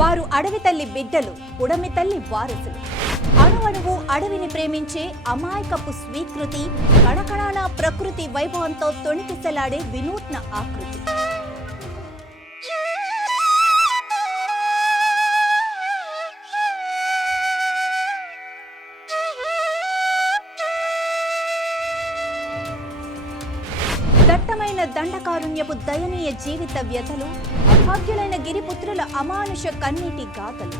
వారు అడవి తల్లి బిడ్డలు, ఉడమి తల్లి వారసులు. అణువణువు అడవిని ప్రేమించే అమాయకపు స్వీకృతి, కణకణాన ప్రకృతి వైభవంతో తొణికిసలాడే వినూత్న ఆకృతి. దట్టమైన దండకారుణ్యపు దయనీయ జీవిత వ్యతలు, అభాగ్యులైన గిరిపుత్రుల అమానుష కన్నీటి గాథలు.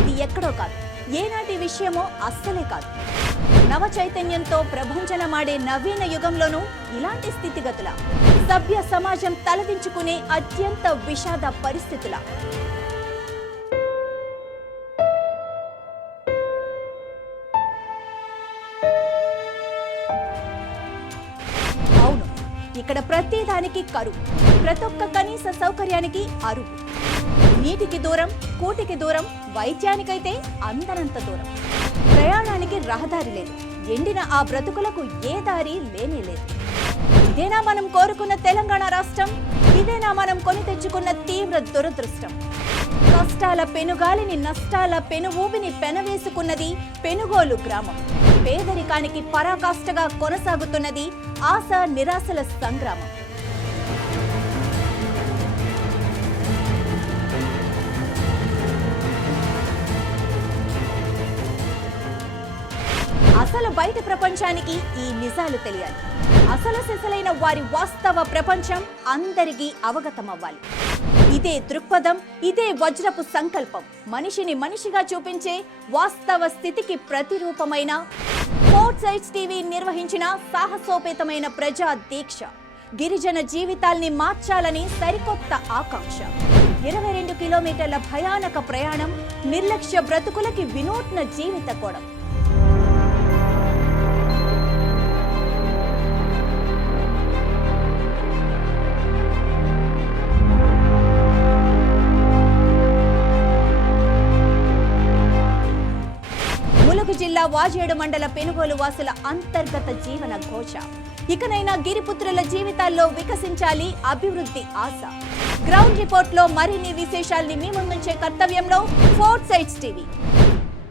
ఇది ఎక్కడో కాదు, ఏనాటి విషయమో అస్సలే కాదు. నవ చైతన్యంతో ప్రభంజనమాడే నవీన యుగంలోనూ ఇలాంటి స్థితిగతుల, సభ్య సమాజం తలదించుకునే అత్యంత విషాద పరిస్థితుల. అవును, ఇక్కడ ప్రతిదానికి కరువు, ప్రతొక్క కనీస సౌకర్యానికి అరువు. నీటికి దూరం, కూటికి దూరం, వైద్యానికైతే అందనంత దూరం. ప్రయాణానికి రహదారి లేదు, ఎండిన ఆ బ్రతుకులకు ఏ దారి లేనే లేదు. ఇదేనా మనం కోరుకున్న తెలంగాణ రాష్ట్రం? ఇదేనా మనం కొని తెచ్చుకున్న తీవ్ర దురదృష్టం? కష్టాల పెనుగాలిని, నష్టాల పెను ఊపిని పెనవేసుకున్నది పెనుగోలు గ్రామం. పేదరికానికి పరాకాష్ఠగా కొనసాగుతున్నది ఆశ నిరాశల సంగ్రామం. అసలు బయట ప్రపంచానికి ఈ నిజాలు తెలియాలి. అసలు సిసలైన వారి వాస్తవ ప్రపంచం అందరికీ అవగతమవ్వాలి. ఇదే దృక్పథం, ఇదే వజ్రపు సంకల్పం మనిషిని మనిషిగా చూపించే వాస్తవ స్థితికి ప్రతిరూపమైన ఫోర్త్ సైట్స్ టీవీ నిర్వహించిన సాహసోపేతమైన ప్రజా దీక్ష. గిరిజన జీవితాల్ని మార్చాలని సరికొత్త ఆకాంక్ష. 22 కిలోమీటర్ల భయానక ప్రయాణం, నిర్లక్ష్య బ్రతుకులకి వినూత్న జీవిత కోణం. ములుగు జిల్లా వాజేడు మండల పెనుగోలు వాసుల అంతర్గత జీవన ఘోష. ఇకనైనా గిరిపుత్రుల జీవితాల్లో వికసించాలి అభివృద్ధి ఆశ. గ్రౌండ్ రిపోర్ట్ లో మరిన్ని విశేషాల్ని మీ ముందుంచే కర్తవ్యంలో ఫోర్త్ సైట్స్ టీవీ.